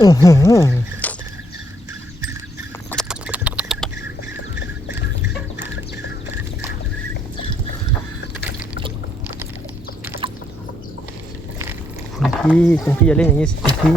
อือหือคุณพี่คุณพี่อย่าเล่นอย่างนี้สิคุณพี่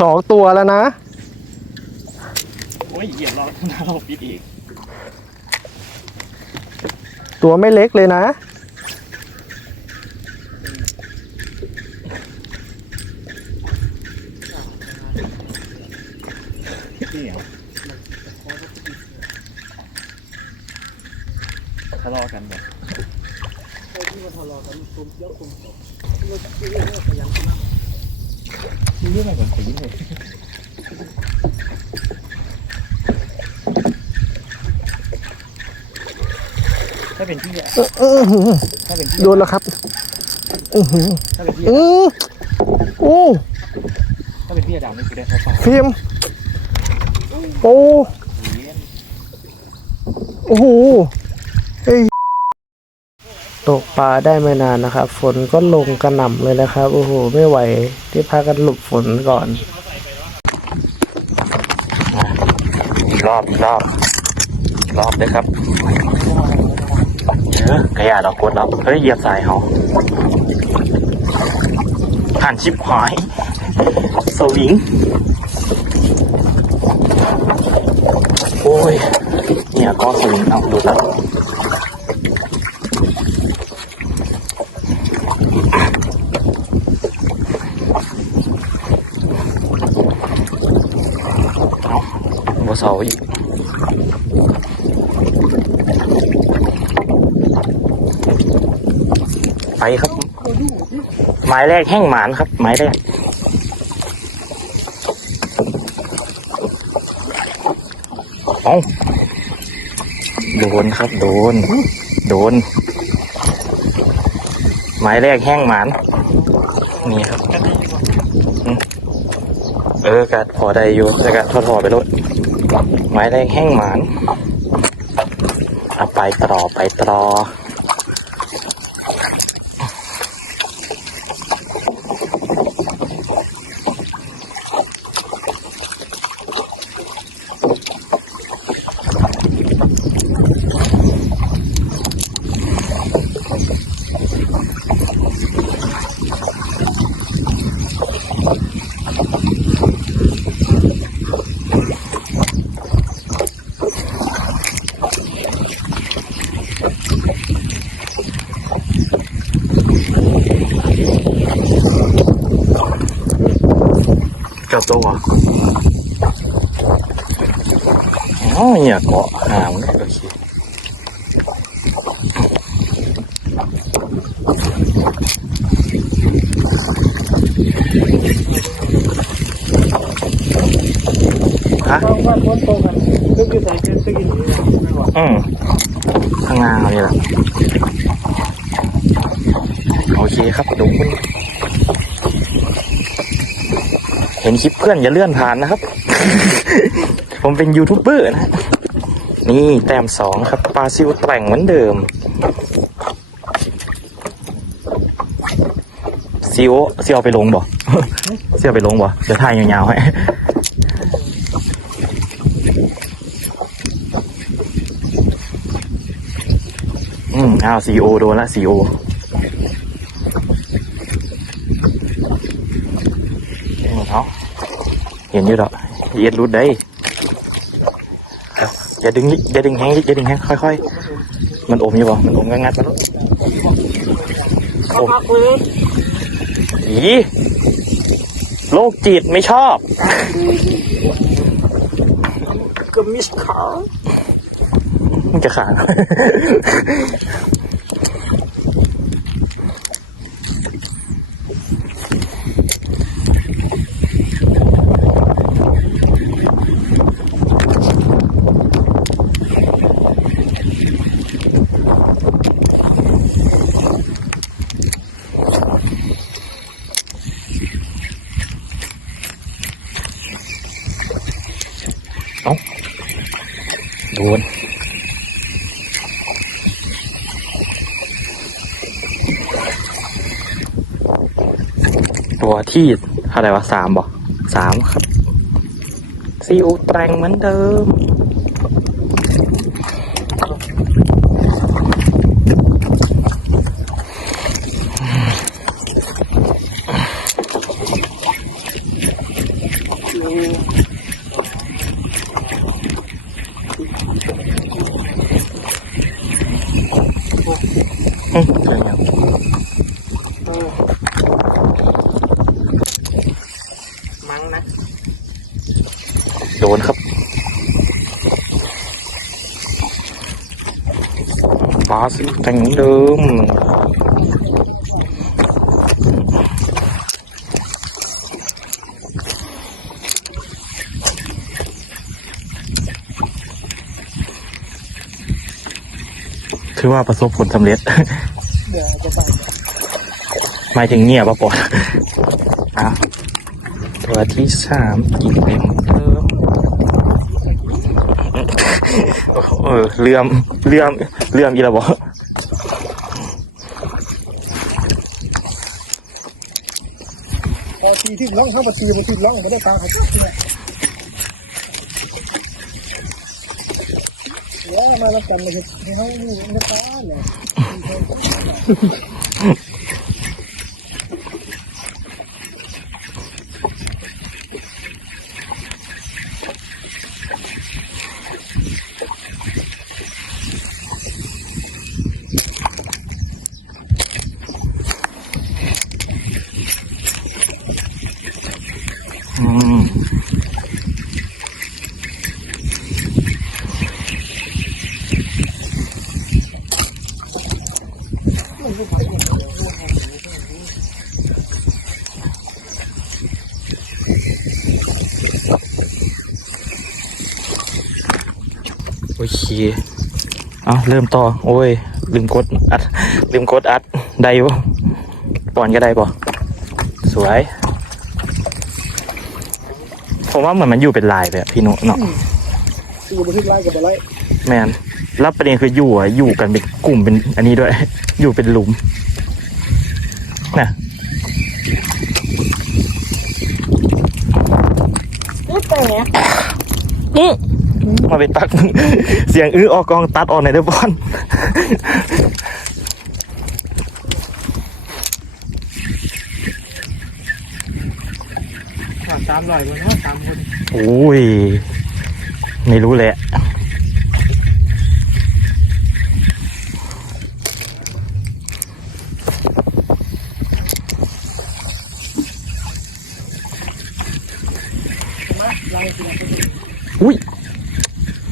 สองตัวแล้วนะ โอ้ยเหยียบเราหน้าเราปิดอีก ตัวไม่เล็กเลยนะ นี่เหรอทะเลาะกันแบบ ที่เรื่องอะไรกันสีเลยถ้าเป็นพี่อะอื้อหือถ้าเป็นพี่โดนแล้วครับอื้อหือถ้าเป็นพี่อือโอ้ถ้าเป็นพี่อะดำนี่คือได้เข้าป่าฟิล์มโอ้โอ้โหเฮ้ย ตกปลาได้ไม่นานนะครับ ฝนก็ลงกระหน่ำเลยนะครับ โอ้โห ไม่ไหว ที่พากันหลบฝนก่อนรอบรอบรอบเลยครับเออกระยาเรากดแล้วเฮ้ยเหยียบสายเขาผ่านชิปหายสวิง โอ้ย เนี่ยก็สวิงเอาดูแล้ว เสาอีกไปครับ หมายแรกแห้งหมานครับ หมายแรกเอาโดนครับ โดน โดน หมายแรกแห้งหมาน นี่ครับ เออกัดพอได้อยู่แต่กัดทอดๆไปรถ ไม้แรกแห้งหมานเอาไปต่อไปต่อ เจ้าตัวอ๋อเนี่ยเกาะหางโอเคฮะว่าฝนตกกันตึกอยู่ใส่ตึกตึกอยู่นี่ไม่ไหวอืมข้างหน้านี่แหละโอเคครับดูคุณเห็นคลิปเพื่อนอย่าเลื่อนผ่านนะครับ ผมเป็นยูทูบเบอร์นะ นี่แต้มสองครับปลาซิวแต่งเหมือนเดิมซิวซิวเอาไปลงบ่ซิวเอาไปลงบ่เดี๋ยวถ่ายยาวๆให้อืมอ้าวซีโอโดนละซีโอ เอาเห็นอยู่ดอกเย็ดรุดได้เอาอย่าดึงอย่าดึงแห้งอย่าดึงแห้งค่อยๆ มันอมอยู่บ่มันอมงัดๆมาแล้วอมอีโรคจิตไม่ชอบก็มิสคามันจะขาดเอ้า โดนตัวที่อะไรวะสามบ่สามครับซีอูแตรงเหมือนเดิม อืมเจอยัง มั้งนะ โด นครับปลาซีอูแตรงเดิมถือว่าประสบผลสำเร็จหมายถึงเงียบปะปอดอะตัวที่สามกินเต็มเติม ออเลื่อมเลื่อมเลื่อมอีละบอพอทีที่ร้องเข้ามาทีมาทีร้องไม่ได้ตังค์เขาที่ไหนเดี๋ยวมาแล้วกันนะครับให้เขานี่ไม่ตาเนี่ย โอเคเอาเริ่มต่อ โอ้ย ลืมกดอัด ลืมกดอัด ได้ปะปอนก็ได้ปะสวย ผมว่าเหมือนมันอยู่เป็นลายเลยอะพี่นุเนาะคือบันทึกไล่กับอะไรแมน แล้วประเด็นคืออยู่อะอยู่กันเป็นกลุ่มเป็นอันนี้ด้วย อยู่เป็นหลุมน่ะนี่แต่เนี้ยอื้อมาเป็นตัก เสียงอื้อออกกองตัดออกในเดอบอลสามร้อยวันว่าสามคนโอ้ย ไม่รู้แหละมาไล่กินอะ อุ้ย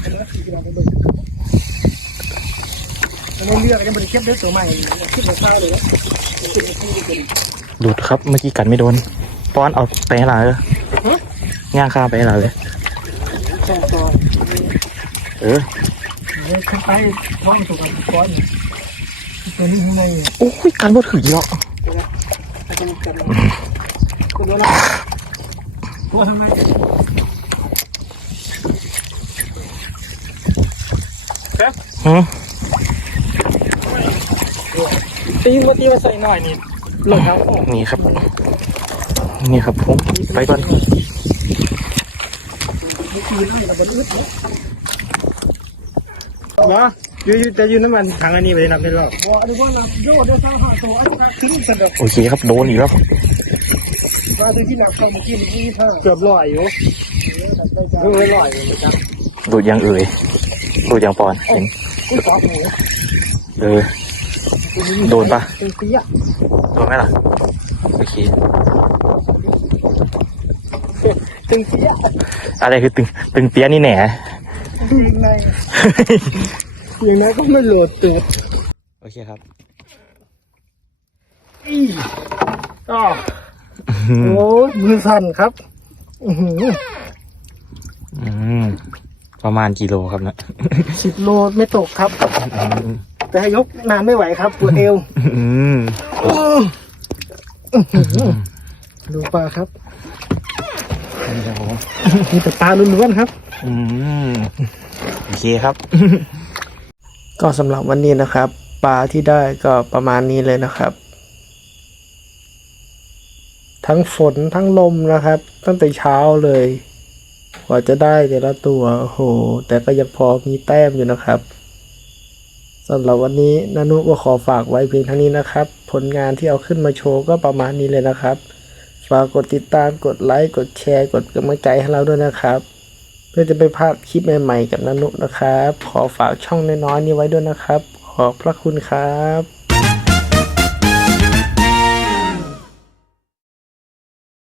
กินอะไรกินอะไรไปแล้วไม่เลือกยังบริเก็บเด้อตัวใหม่ขึ้นมาข้าวเลยนะขึ้นมาข้าวเลยดูดครับเมื่อกี้กัดไม่โดนป้อนเอาไปให้หลานเลยย่างข้าวไปให้หลานเลยสองตัวเออเนี่ยขึ้นไปท้องถูกกันก้อนตัวนี้ข้างในโอ้ยกันบ่ถือเยอะอาจจะจับคุณดูนะตัวทำไม หืมตีนมาตีมาใส่หน่อยนี่หล่นแล้วนี่ครับ นี่ครับผมไปก่อนวะอยู่อยู่แต่อยู่น้ำมันทางอันนี้ไปนับได้หรอกว่าอันนี้ว่านับโยดได้สร้างหาตัวอันนี้ทิ้งสะดวกโอเคครับโดนอีกแล้วว่าที่นับเขาเมื่อกี้เมื่อกี้เท่าเกือบร้อยอยู่เออร้อยเลยจ้ะดูดยังเอ่ยดูดยังปอนเห็น กูสอบหมูเออ โดนปะเป็นเสียโดนไหมล่ะ โอเคเป็นเสียอะไรคือตึงตึงเปี้ยนี่แหน่ยังไงยังไงก็ไม่โหลดตูดโอเคครับ อีอ๋อโอ้ยมือสั่นครับ อือหือ อืม ประมาณกิโลครับนะสิบโลไม่ตกครับ แต่ให้ยกนานไม่ไหวครับปวดเอวอืมดูปลาครับนี่ครับผมมีแต่ปลาล้วนๆครับอืมโอเคครับ ก็สำหรับวันนี้นะครับ ปลาที่ได้ก็ประมาณนี้เลยนะครับ ทั้งฝนทั้งลมนะครับ ตั้งแต่เช้าเลย กว่าจะได้แต่ละตัวโอ้โห แต่ก็ยังพอมีแต้มอยู่นะครับสำหรับวันนี้นานุก็ขอฝากไว้เพียงเท่านี้นะครับ ผลงานที่เอาขึ้นมาโชว์ก็ประมาณนี้เลยนะครับ ฝากกดติดตามกดไลค์กดแชร์ กดกำลังใจให้เราด้วยนะครับ เพื่อจะไปพลาดคลิปใหม่ๆกับนานุนะครับ ขอฝากช่องน้อยๆนี้ไว้ด้วยนะครับ ขอบพระคุณครับ